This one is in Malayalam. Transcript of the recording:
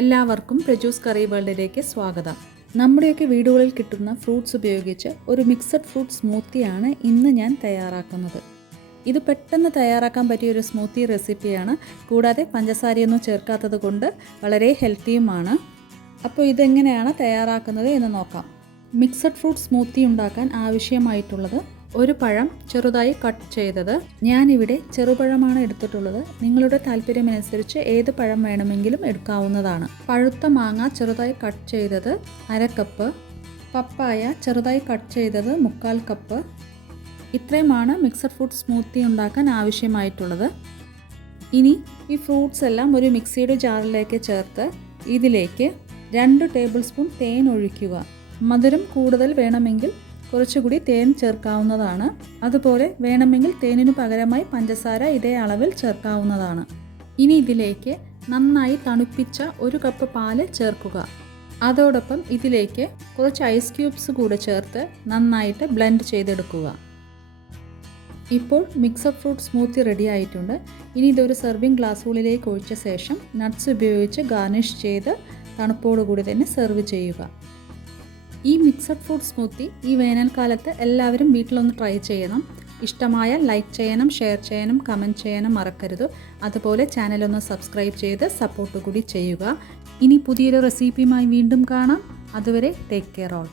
എല്ലാവർക്കും പ്രജൂസ് കറി വേൾഡിലേക്ക് സ്വാഗതം. നമ്മുടെയൊക്കെ വീടുകളിൽ കിട്ടുന്ന ഫ്രൂട്ട്സ് ഉപയോഗിച്ച് ഒരു മിക്സഡ് ഫ്രൂട്ട് സ്മൂത്തിയാണ് ഇന്ന് ഞാൻ തയ്യാറാക്കുന്നത്. ഇത് പെട്ടെന്ന് തയ്യാറാക്കാൻ പറ്റിയ ഒരു സ്മൂത്തി റെസിപ്പിയാണ്. കൂടാതെ പഞ്ചസാരയൊന്നും ചേർക്കാത്തത് കൊണ്ട് വളരെ ഹെൽത്തിയുമാണ്. അപ്പോൾ ഇതെങ്ങനെയാണ് തയ്യാറാക്കുന്നത് എന്ന് നോക്കാം. മിക്സഡ് ഫ്രൂട്ട് സ്മൂത്തി ഉണ്ടാക്കാൻ ആവശ്യമായിട്ടുള്ളത് ഒരു പഴം ചെറുതായി കട്ട് ചെയ്തത്. ഞാനിവിടെ ചെറുപഴമാണ് എടുത്തിട്ടുള്ളത്. നിങ്ങളുടെ താല്പര്യമനുസരിച്ച് ഏത് പഴം വേണമെങ്കിലും എടുക്കാവുന്നതാണ്. പഴുത്ത മാങ്ങ ചെറുതായി കട്ട് ചെയ്തത് 1/2 കപ്പ്. പപ്പായ ചെറുതായി കട്ട് ചെയ്തത് 1/4 കപ്പ്. ഇത്രയുമാണ് മിക്സഡ് ഫ്രൂട്ട് സ്മൂത്തി ഉണ്ടാക്കാൻ ആവശ്യമായിട്ടുള്ളത്. ഇനി ഈ ഫ്രൂട്ട്സ് എല്ലാം ഒരു മിക്സിയുടെ ജാറിലേക്ക് ചേർത്ത് ഇതിലേക്ക് 2 ടേബിൾ സ്പൂൺ തേൻ ഒഴിക്കുക. മധുരം കൂടുതൽ വേണമെങ്കിൽ കുറച്ചുകൂടി തേൻ ചേർക്കാവുന്നതാണ്. അതുപോലെ വേണമെങ്കിൽ തേനിനു പകരമായി പഞ്ചസാര ഇതേ അളവിൽ ചേർക്കാവുന്നതാണ്. ഇനി ഇതിലേക്ക് നന്നായി തണുപ്പിച്ച 1 കപ്പ് പാല് ചേർക്കുക. അതോടൊപ്പം ഇതിലേക്ക് കുറച്ച് ഐസ് ക്യൂബ്സ് കൂടെ ചേർത്ത് നന്നായിട്ട് ബ്ലെൻഡ് ചെയ്തെടുക്കുക. ഇപ്പോൾ മിക്സഡ് ഫ്രൂട്ട് സ്മൂത്തി റെഡി ആയിട്ടുണ്ട്. ഇനി ഇതൊരു സെർവിങ് ഗ്ലാസ്സുകളിലേക്ക് ഒഴിച്ച ശേഷം നട്ട്സ് ഉപയോഗിച്ച് ഗാർണിഷ് ചെയ്ത് തണുപ്പോടുകൂടി തന്നെ സെർവ് ചെയ്യുക. ഈ മിക്സഡ് ഫ്രൂട്ട് സ്മൂത്തി ഈ വേനൽക്കാലത്ത് എല്ലാവരും വീട്ടിലൊന്ന് ട്രൈ ചെയ്യണം. ഇഷ്ടമായാൽ ലൈക്ക് ചെയ്യണം, ഷെയർ ചെയ്യണം, കമൻറ്റ് ചെയ്യാനും മറക്കരുത്. അതുപോലെ ചാനലൊന്ന് സബ്സ്ക്രൈബ് ചെയ്ത് സപ്പോർട്ട് കൂടി ചെയ്യുക. ഇനി പുതിയൊരു റെസിപ്പിയുമായി വീണ്ടും കാണാം. അതുവരെ ടേക്ക് കെയർ ഓൾ.